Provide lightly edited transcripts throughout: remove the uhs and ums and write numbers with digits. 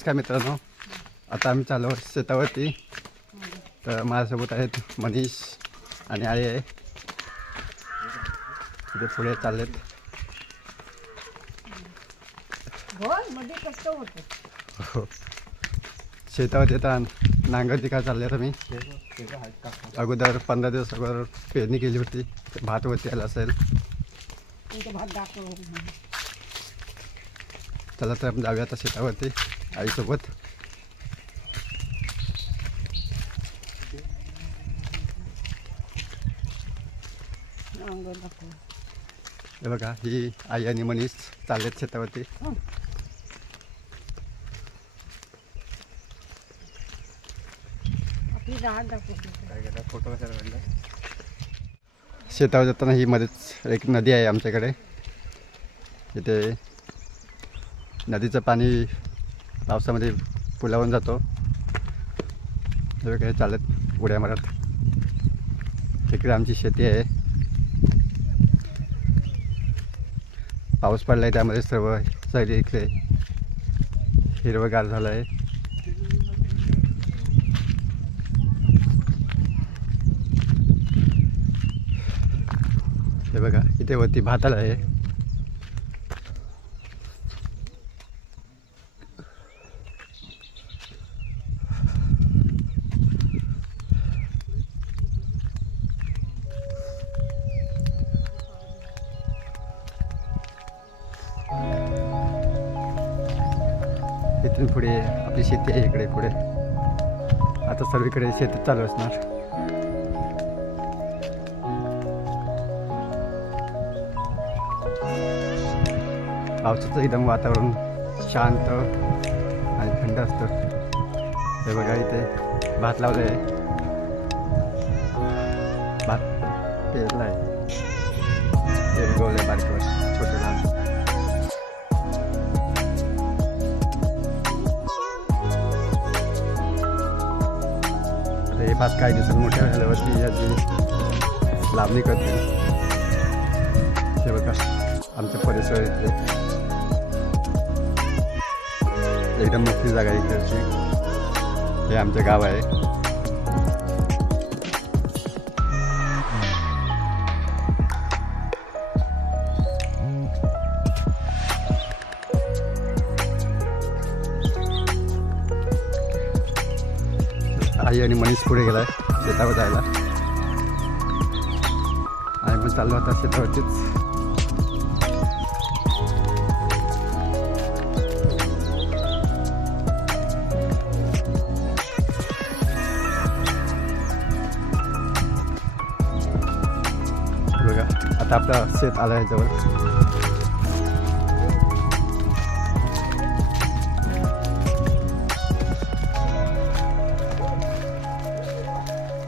नमस्कार मित्रांनो, आता आम्ही चाललो शेतावरती. तर माझ्यासोबत आहेत मनीष आणि आई आहे. तिथे पुढे चाललेत. हो, शेतावरती आता नांगरती काय चालले आता मी. अगोदर 15 दिवस अगोदर पेरणी केली होती. भात वरती आला असेल. चला तर आपण जाऊया आता शेतावरती आईसोबत. हे बघा, ही आई आणि मनीष चाललेत शेतावरती. शेतावर जाताना ही मध्येच एक नदी आहे आमच्याकडे. इथे नदीचं पाणी पावसामध्ये पुलावून जातो. हे बघा, हे चालत उड्या मारत. इकडे आमची शेती आहे. पाऊस पडला आहे त्यामध्ये सर्व सगळे इकडे हिरवंगार झालं आहे. हे बघा, इथे वरती भाताला आहे. इथून पुढे आपली शेती आहे. इकडे पुढे आता सर्वीकडे शेती चालू असणार. पावसाचं एकदम वातावरण शांत आणि थंड असतं. हे बघा, इथे भात लावलं आहे. भात पेरला आहे. ते उगवलं बारकं छोटं लहान. हे भात काही दिवसात मोठ्या झाल्यावरती याची लावणी करते. हे बघा, आमच्या परिसर इथले एकदम मोठी जागा आहे इकडची. हे आमचं गाव आहे. आई आणि मनीष पुढे गेलाय शेतावर जायला. आणि पण चाललो आता शेतावरतीच. बघा, आता आपलं शेत आलं आहे जवळ.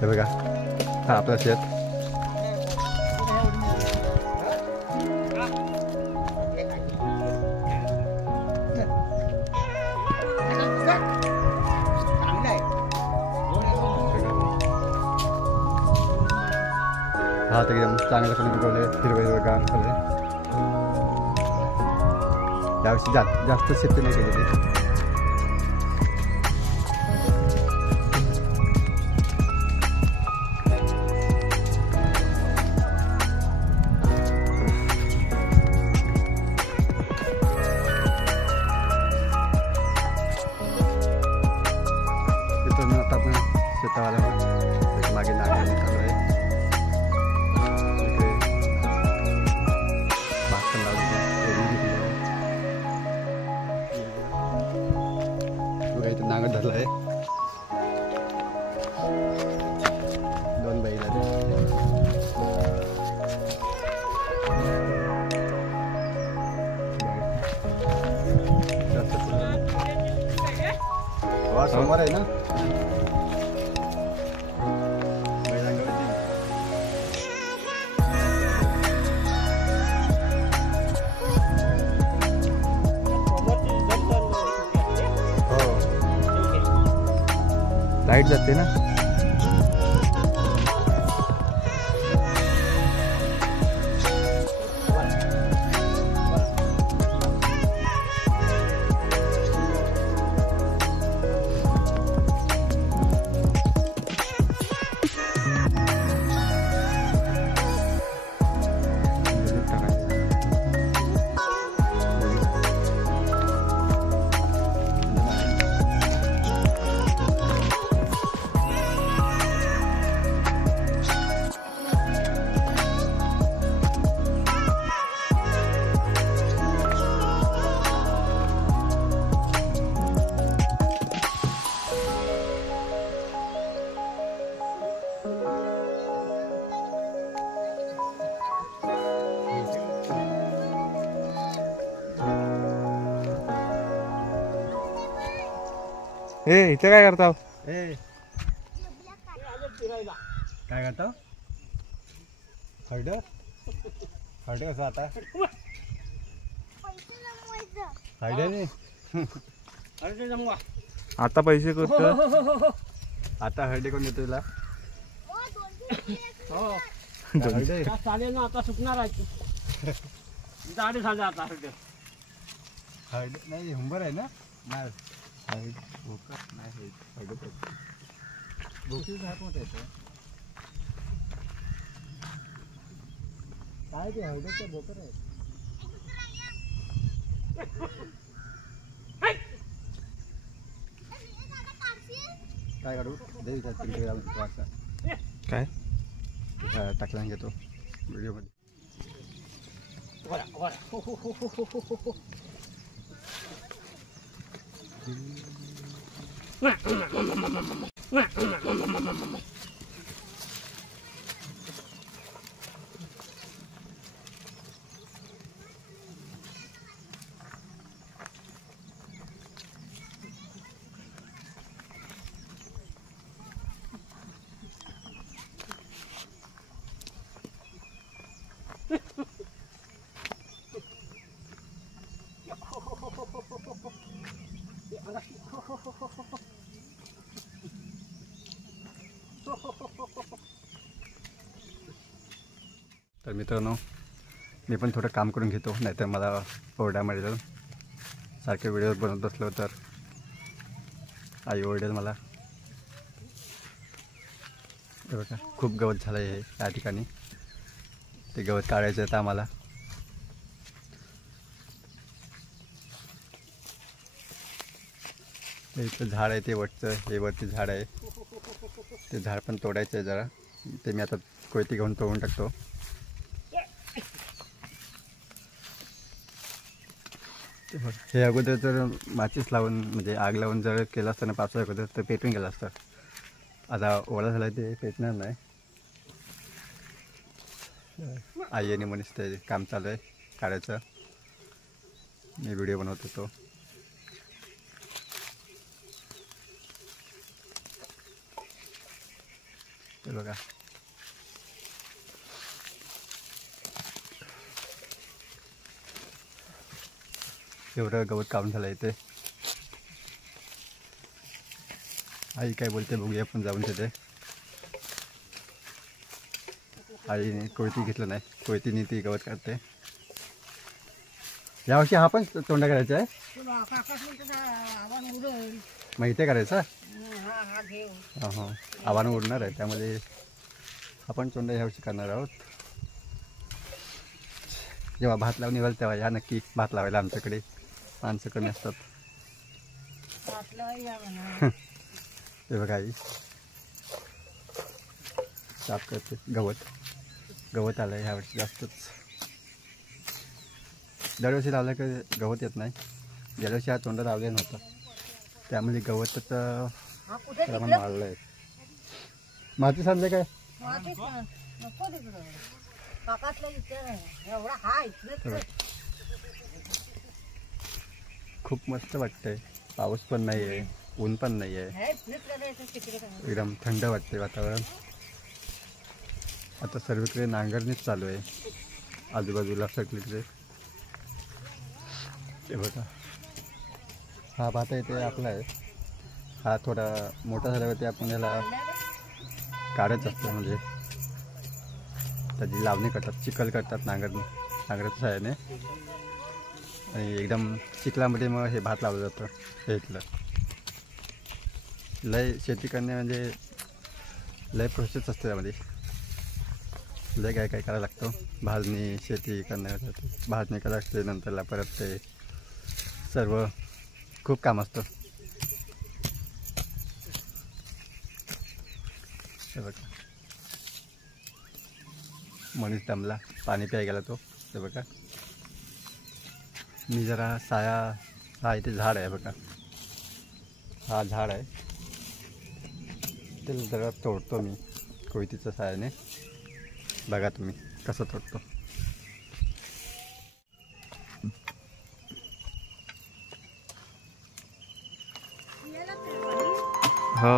हे बघा, हा आपलं शेत. भात एकदम चांगल्यापणे उगवले. हिरवं झाले. यावर्षी जास्त शेती नाही केलेली. तिथून आता आपण शेतावाला मागे नांगरणी चालू आहे. इथे नांगर धरला आहे. 2 बैल आहेत. समोर आहे ना. लाईट जाते ना. हे इथे काय करता? ए काय करतो? हरड हरड कसं आता हरड्याने आता पैसे करतो. आता हरडे कोण देतो तुला? हरडे चालेल ना, आता सुकणार आहे. झाडे झाले आता हरड नाही हुंबर आहे ना? नाही हरड भोकर नाही हरड भोकीचं हात मोठं येतं काय ते हरडेचं भोकर आहे. काय काढू दे तिकडे काय टाकला घेतो व्हिडिओमध्ये. तर मित्रांनो मी पण थोडं काम करून घेतो, नाहीतर मला ओरडा मिळेल. सारखे व्हिडिओ बनवत बसलो तर आई ओरडेल मला. हे बघा खूप गवत झालं आहे या ठिकाणी. ते गवत काढायचं आहे आम्हाला. इथं झाड आहे ते वरचं, हे वरती झाड आहे. ते झाड पण तोडायचं आहे जरा. ते मी आता कोयती घेऊन तोडून टाकतो. हे अगोदर जर माचीस लावून म्हणजे आग लावून जर केलं असतं ना पावसाळ्या अगोदर तर पेटून गेलं असतं. आता ओळा झाला ते पेटणार नाही. आई आणि मनीष ते काम चालू आहे काढायचं. मी व्हिडिओ बनवत होतो. ते बघा एवढं गवत काढून झालं इथे. आई काय बोलते बघूया आपण जाऊन तिथे. आईने कोयती घेतलं नाही, कोयतीने ती गवत काढते. यावर्षी हा पण तोंडा करायचा आहे. मग इथे करायचा. हां हां आव्हान उडणार आहे त्यामध्ये आपण तोंडा ह्यावर्षी करणार आहोत. जेव्हा भात लावून येईल तेव्हा या नक्की भात लावायला. आमच्याकडे माणसं कमी असतात. ते बघा आई साफ करते. गवत आलं आहे ह्यावर्षी जास्तच. दरवर्षी लावलं की गवत येत नाही. गेल्या वर्षी हा तोंडा लावले नव्हता त्यामध्ये गवतच प्रमाण वाढलं आहे. माती सांगले काय खूप मस्त वाटतंय. पाऊस पण नाही आहे, ऊन पण नाही आहे, एकदम थंड वाटते वातावरण. आता सर्वीकडे नांगरणीच चालू आहे आजूबाजूला सगळीकडे. ते बघा हा भात आहे ते आपला आहे. हा थोडा मोठा झाल्यावरती आपण याला काढायचं असतं म्हणजे त्याची लावणी करतात, चिखल करतात नांगराच्या सहाय्याने. आणि एकदम चिखलामध्ये मग हे भात लावलं जातं. हे इथलं लय शेती करणे म्हणजे लय प्रोसेस असते त्यामध्ये. लय काय करायला लागतं. भाजणी शेती करण्यासाठी भाजणी करायला लागते. नंतरला परत ते सर्व खूप काम असतं. हे बघा मनीष दमला, पाणी प्याय गेला तो. हे बघा मी जरा साया, हा इथे झाड आहे बघा, हा झाड आहे ते जरा तोडतो मी कोयतीच्या सायाने. बघा तुम्ही कसं तोडतो. Mira la हो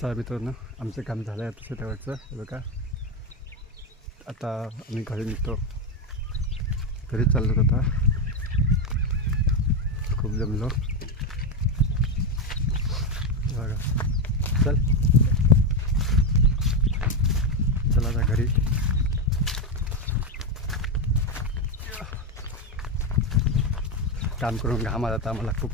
चला मित्रांनो, आमचं काम झालं आहे आता शेतावरचं. हे बघा, आता आम्ही घरी निघतो. घरी चाललो आता. खूप जमलो बघा. चला आता घरी. काम करून घाम आला आता आम्हाला खूप.